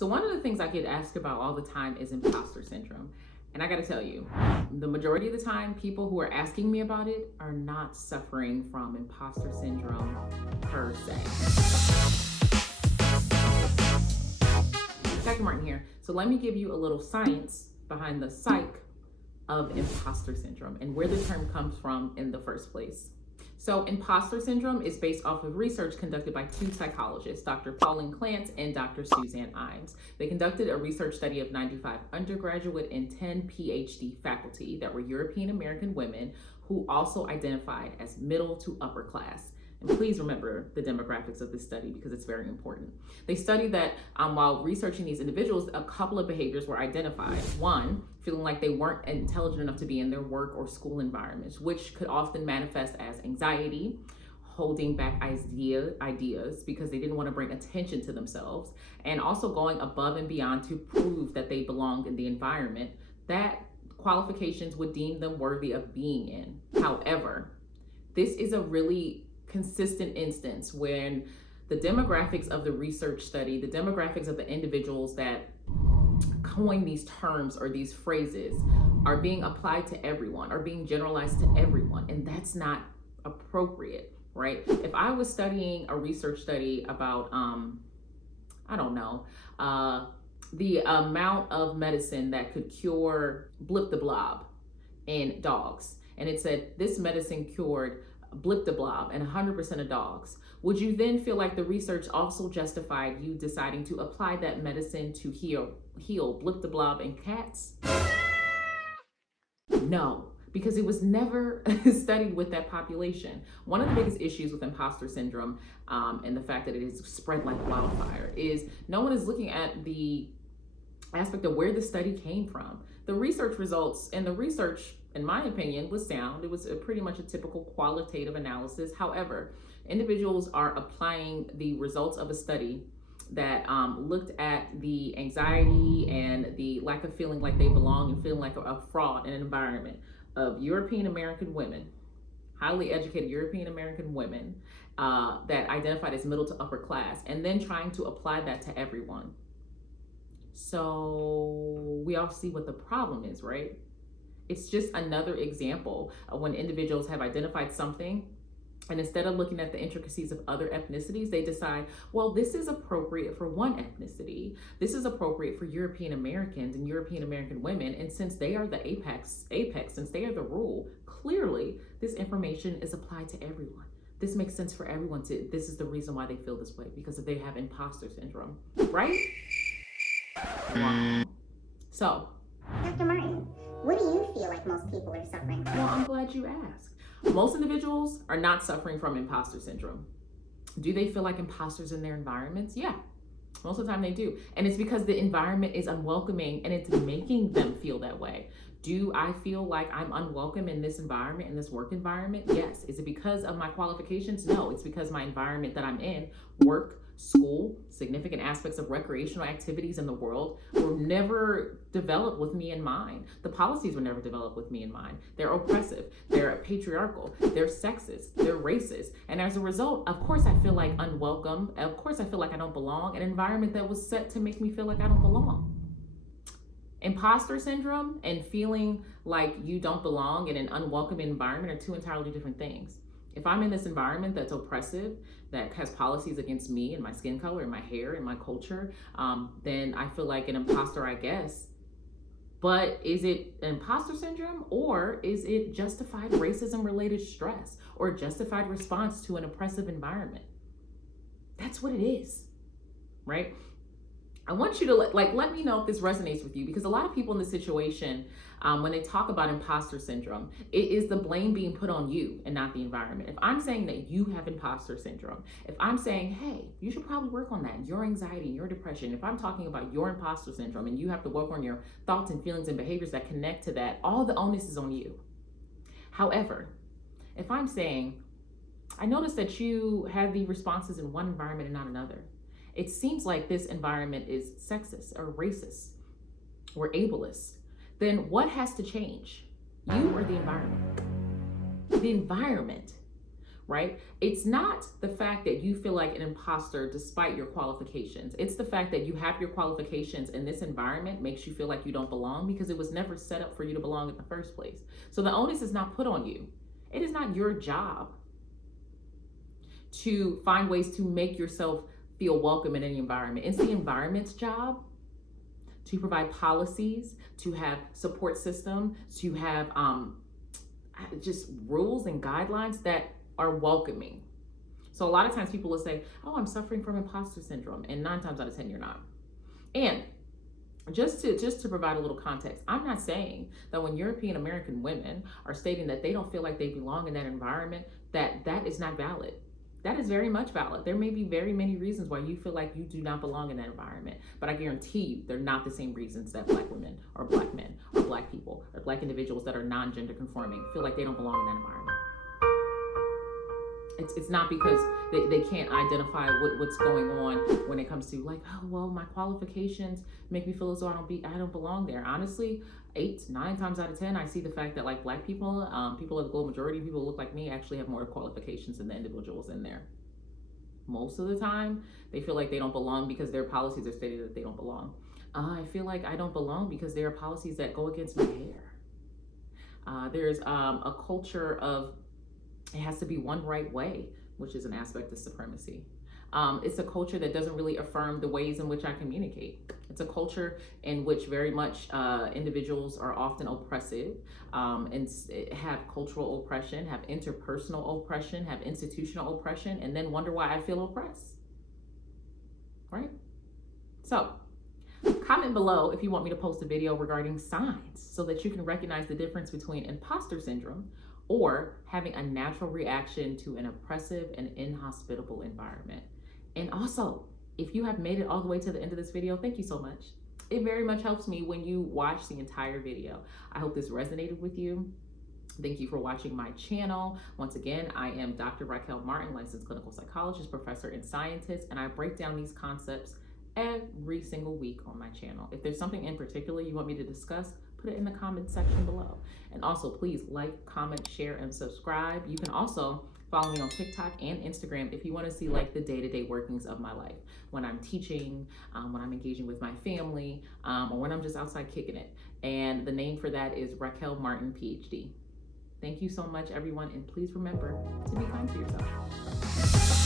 So one of the things I get asked about all the time is imposter syndrome. And I gotta tell you, the majority of the time, people who are asking me about it are not suffering from imposter syndrome per se. Raquel Martin here. So let me give you a little science behind the psych of imposter syndrome and where the term comes from in the first place. So imposter syndrome is based off of research conducted by two psychologists, Dr. Pauline Clance and Dr. Suzanne Imes. They conducted a research study of 95 undergraduate and 10 PhD faculty that were European American women who also identified as middle to upper class. And please remember the demographics of this study because it's very important. They studied that while researching these individuals, a couple of behaviors were identified. One, feeling like they weren't intelligent enough to be in their work or school environments, which could often manifest as anxiety, holding back ideas because they didn't want to bring attention to themselves, and also going above and beyond to prove that they belonged in the environment that qualifications would deem them worthy of being in. However, this is a really consistent instance when the demographics of the research study, the demographics of the individuals that coin these terms or these phrases are being applied to everyone, are being generalized to everyone, and that's not appropriate, right? If I was studying a research study about, the amount of medicine that could cure blip the blob in dogs, and it said this medicine cured blip the blob and 100% of dogs, would you then feel like the research also justified you deciding to apply that medicine to heal blip the blob in cats? No, because it was never studied with that population. One of the biggest issues with imposter syndrome and the fact that it is spread like wildfire is no one is looking at the aspect of where the study came from. The research results, and the research, in my opinion, was sound. It was pretty much a typical qualitative analysis. However, individuals are applying the results of a study that looked at the anxiety and the lack of feeling like they belong and feeling like a fraud in an environment of European American women, highly educated European American women that identified as middle to upper class, and then trying to apply that to everyone. So we all see what the problem is, right? It's just another example of when individuals have identified something, and instead of looking at the intricacies of other ethnicities, they decide, well, this is appropriate for one ethnicity. This is appropriate for European Americans and European American women. And since they are the apex, since they are the rule, clearly this information is applied to everyone. This makes sense for everyone this is the reason why they feel this way, because they have imposter syndrome, right? Wow. So, Dr. Martin, what do you feel like most people are suffering from? Well, I'm glad you asked. Most individuals are not suffering from imposter syndrome. Do they feel like imposters in their environments? Yeah, most of the time they do. And it's because the environment is unwelcoming and it's making them feel that way. Do I feel like I'm unwelcome in this environment, in this work environment? Yes. Is it because of my qualifications? No, it's because my environment that I'm in, work, school, significant aspects of recreational activities in the world were never developed with me in mind. The policies were never developed with me in mind. They're oppressive, they're patriarchal, they're sexist, they're racist. And as a result, of course, I feel like unwelcome. Of course, I feel like I don't belong. An environment that was set to make me feel like I don't belong. Imposter syndrome and feeling like you don't belong in an unwelcome environment are two entirely different things. If I'm in this environment that's oppressive, that has policies against me and my skin color and my hair and my culture, then I feel like an imposter, I guess. But is it imposter syndrome, or is it justified racism-related stress or justified response to an oppressive environment? That's what it is, right? I want you to let me know if this resonates with you, because a lot of people in this situation, when they talk about imposter syndrome, it is the blame being put on you and not the environment. If I'm saying that you have imposter syndrome, if I'm saying, hey, you should probably work on that, your anxiety, your depression, if I'm talking about your imposter syndrome and you have to work on your thoughts and feelings and behaviors that connect to that, all the onus is on you. However, if I'm saying, I noticed that you had the responses in one environment and not another, it seems like this environment is sexist or racist or ableist, then what has to change? You or the environment? The environment. right? It's not the fact that you feel like an imposter despite your qualifications. It's the fact that you have your qualifications and this environment makes you feel like you don't belong because it was never set up for you to belong in the first place. So the onus is not put on you. It is not your job to find ways to make yourself feel welcome in any environment. It's the environment's job to provide policies, to have support system, to have just rules and guidelines that are welcoming. So a lot of times people will say, oh, I'm suffering from imposter syndrome. And 9 times out of 10, you're not. And just to provide a little context, I'm not saying that when European American women are stating that they don't feel like they belong in that environment, that is not valid. That is very much valid. There may be very many reasons why you feel like you do not belong in that environment, but I guarantee you they're not the same reasons that Black women or Black men or Black people or Black individuals that are non-gender conforming feel like they don't belong in that environment. It's not because they can't identify what's going on when it comes to like, oh, well, my qualifications make me feel as though I don't belong there. Honestly, 8, 9 times out of 10, I see the fact that like Black people, people of the global majority of people who look like me actually have more qualifications than the individuals in there. Most of the time, they feel like they don't belong because their policies are stated that they don't belong. I feel like I don't belong because there are policies that go against my hair. There's a culture of it has to be one right way, which is an aspect of supremacy. It's a culture that doesn't really affirm the ways in which I communicate. It's a culture in which very much individuals are often oppressive and have cultural oppression, have interpersonal oppression, have institutional oppression, and then wonder why I feel oppressed, right? So comment below if you want me to post a video regarding signs so that you can recognize the difference between imposter syndrome or having a natural reaction to an oppressive and inhospitable environment. And also, if you have made it all the way to the end of this video, thank you so much. It very much helps me when you watch the entire video. I hope this resonated with you. Thank you for watching my channel. Once again, I am Dr. Raquel Martin, licensed clinical psychologist, professor, and scientist, and I break down these concepts every single week on my channel. If there's something in particular you want me to discuss, put it in the comment section below. And also please like, comment, share, and subscribe. You can also follow me on TikTok and Instagram if you want to see like the day-to-day workings of my life. When I'm teaching, when I'm engaging with my family, or when I'm just outside kicking it. And the name for that is Raquel Martin, PhD. Thank you so much, everyone. And please remember to be kind to yourself.